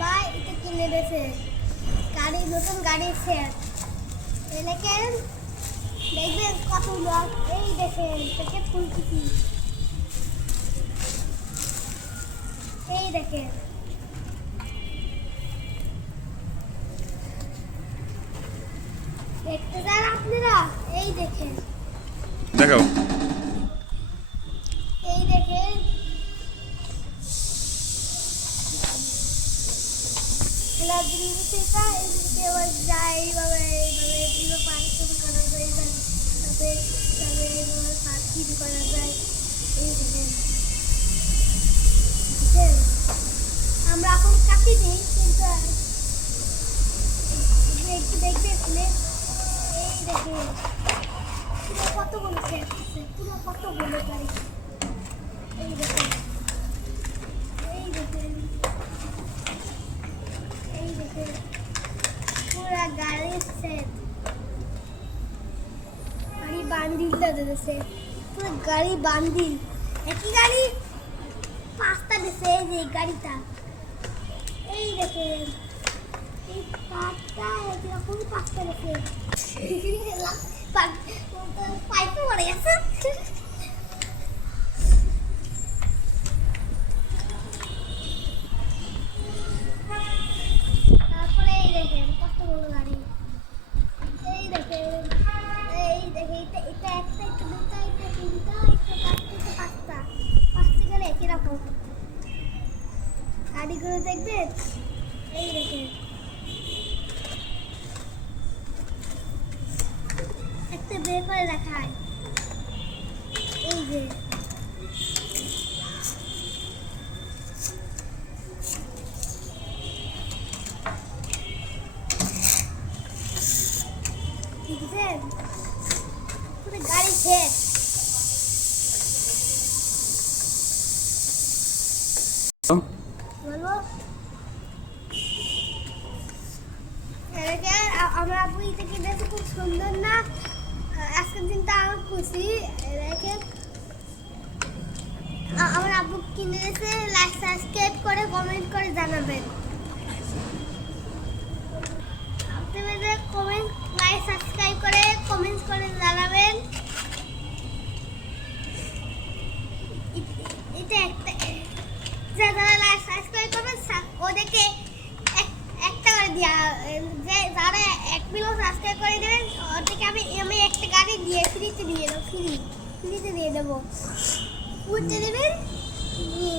বাবা এটা কিনে দিয়েছে গাড়ি, নতুন গাড়ির সেট। দেখেন দেখবেন কত লোক, এই দেখেন প্যাকেট খুলতেছি, এই দেখেন দেখতে চান আপনারা, এই দেখেন দেখাও। এই দেখেন যায় এইভাবে এইভাবে পারিশ্রম করা যায়, তাতে তাহলে এইভাবে পাখি করা যায়। এই দেখেন আমরা এখন কাটি দিই, কিন্তু একটু দেখবে এখানে, এই দেখেন পুরো কতগুলো সেট আছে, পুরো কতগুলো গাড়ি, এই দেখেন এই দেখেন এই দেখেন পুরা গাড়ির সেট। গাড়ি বান্ডিলটা দিয়েছে, পুরো গাড়ি বান্ডিল, একই গাড়ি পাঁচটা দিয়েছে। এই যে গাড়িটা, এই দেখেন এই পাঁচটা, এরকম পাঁচটা দিয়েছে। পাইপে পড়ে গেছে। তারপরে এই দেখেন কতগুলো গাড়ি, এই দেখেন এই দেখেন এটা এটা একটা, এটা দুটা, এটা তিনটা, এটা চারটা, এটা পাঁচটা, পাঁচটা গেলে একই রকম গাড়িগুলো দেখবেন। এই দেখেন একটা বের করে দেখায়, এই যে দেখছেন পুরো গাড়ি শেষ। বলবো আমরা আপু এটা কিনেছি, খুব সুন্দর না? আজকের দিনটা আমার খুশি। দেখেন আমার আপু কিনে দিয়েছে, লাইক সাবস্ক্রাইব করে কমেন্ট করে জানাবেন। আপনাদের কমেন্ট, লাইক সাবস্ক্রাইব করে কমেন্ট করে জানাবেন। এটা একটা, যারা লাইক সাবস্ক্রাইব করবেন ওদেরকে একটা করে দিয়া, যে যারা 1 মিলিয়ন সাবস্ক্রাইব করে দেবেন ওদেরকে আমি একটা গাড়ি দিয়ে ফ্রিতে দিয়ে দেবো, ফ্রিতে দিয়ে দেবো, উঠতে দেবেন নিয়ে